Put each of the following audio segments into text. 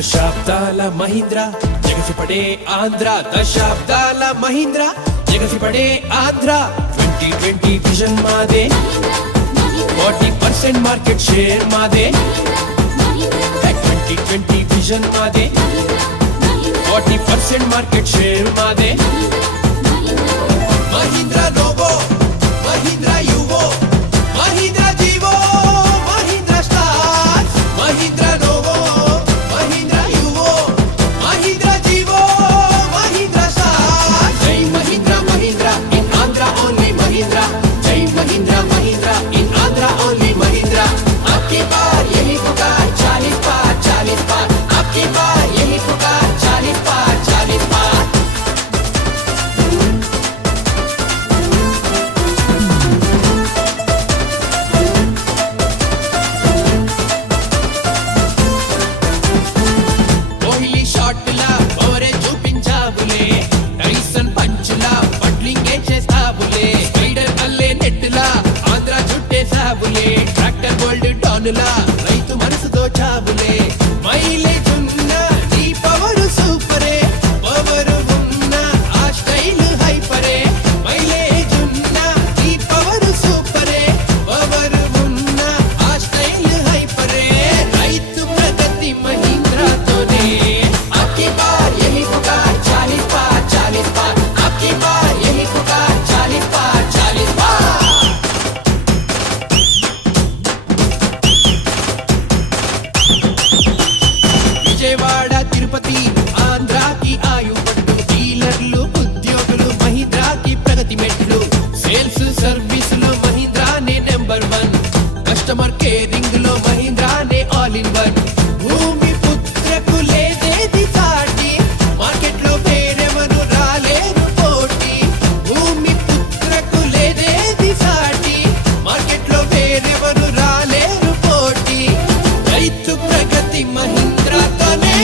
దశాబ్దాల మహీంద్ర జగసిపడే ఆంధ్ర, దశాబ్దాల మహీంద్ర జగసిపడే ఆంధ్ర. 2020 విజన్ మాదే, 40% మార్కెట్ షేర్ మాదే. 2020 విజన్ మాదే, 40% మార్కెట్ షేర్ మాదే. Mahindra Novo, Mahindra Yuvo, Mahindra Jivo, Mahindra stars. Mahindra Novo, Mahindra Yuvo, Mahindra Jivo, Mahindra stars. జై మహీంద్ర మహీంద్ర ఇన్ ఆంధ్ర ఓన్లీ మహీంద్ర. జై మహీంద్ర మహీంద్ర ఇన్ ఆంధ్ర ఓన్లీ మహీంద్ర. అబ్కి బార్ యహీ పుకార్ 40 పార్ 40 పార్. అబ్కి బార్ యహీ పుకార్ 40 పార్ 40 పార్. కోహ్లీ షాట్లా పవరే చూపించావులే, టైసన్ పంచులా బట్లింగే చేస్తావులే. స్పైడర్ అల్లే నెట్టులా ఆంధ్ర చుట్టేసావులే. ట్రాక్టర్ గోల్డ్ టానులా రైతు మనసుతో చావులే. మైలేజ్ ఉన్న నీ పవరు సూపరే, పవరు ఉన్న ఆ స్టైల్ హైపరే. మైలేజ్ ఉన్న నీ పవరు సూపరే, పవరు ఉన్న ఆ స్టైల్ హైపరే. రైతు ప్రగతి మహీంద్రతోనే. అబ్కి బార్ యహీ పుకార్ 40 పార్ 40 పార్. అబ్కి బార్ యహీ పుకార్ 40 పార్ 40 పార్. విజయవాడ తిరుపతి ఆంధ్రాకి ఆయుపట్టు. డీలర్లు ఉద్యోగులు మహీంద్రాకి ప్రగతి మెట్లు. సేల్స్ సర్వీసులో మహీంద్రానే నెంబర్ 1. కస్టమర్ కేరింగ్ లో మహీంద్రానే ఆల్ ఇన్ వన్. భూమి పుత్రకు లేదేది సాటి, మార్కెట్ లో వేరెవరు రాలేరు పోటీ. భూమి పుత్రకు లేదేది సాటి, మార్కెట్ లో వేరెవరు రాలేరు పోటీ. రైతు ప్రగతి మహీంద్రతోనే.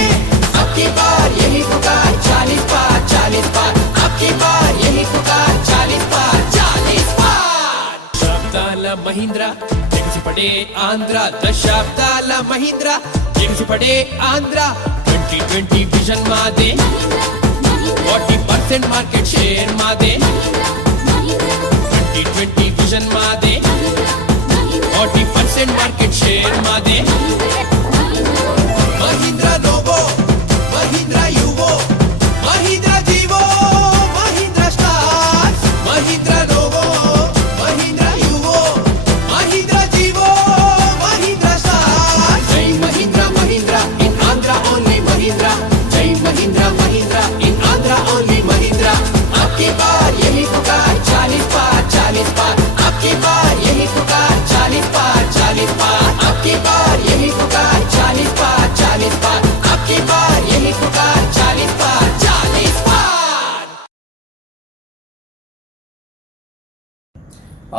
అబ్కి బార్ యహీ పుకార్ 40 పార్ 40 పార్. అబ్కి బార్ యహీ పుకార్ 40 పార్ 40 పార్. దశాబ్దాల మహీంద్ర జగసిపడే ఆంధ్ర, దశాబ్దాల మహీంద్ర జగసిపడే ఆంధ్ర. 2020 విజన్ మాదే, 40% మార్కెట్ షేర్ మాదే. 2020 విజన్ మాదే, 40% మార్కెట్ షేర్ మాదే. Mahindra Novo, Mahindra Yuvo, Mahindra Jivo, Mahindra stars. Mahindra Novo, Mahindra Yuvo, Mahindra Jivo, Mahindra stars. జై మహీంద్ర మహీంద్ర ఇన్ ఆంధ్ర ఓన్లీ మహీంద్ర. జై మహీంద్ర మహీంద్ర ఇన్ ఆంధ్ర ఓన్లీ మహీంద్ర. అబ్కి బార్ యహీ పుకార్ 40 పార్ 40 పార్. అబ్కి బార్ యహీ పుకార్ 40 పార్ 40 పార్. అబ్కి బార్ యహీ పుకార్ 40 పార్ 40 పార్. అబ్కి బార్ యహీ పుకార్ 40 పార్ 40 పార్.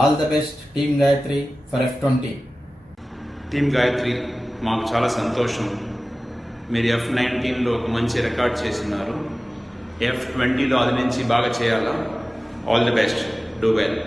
All the best team Gayatri for F20. Team Gayatri మాకు చాలా సంతోషం. మీరు F19లో ఒక మంచి రికార్డ్ చేస్తున్నారు. F20లో అది నుంచి బాగా చేయాలా. All the best, do well.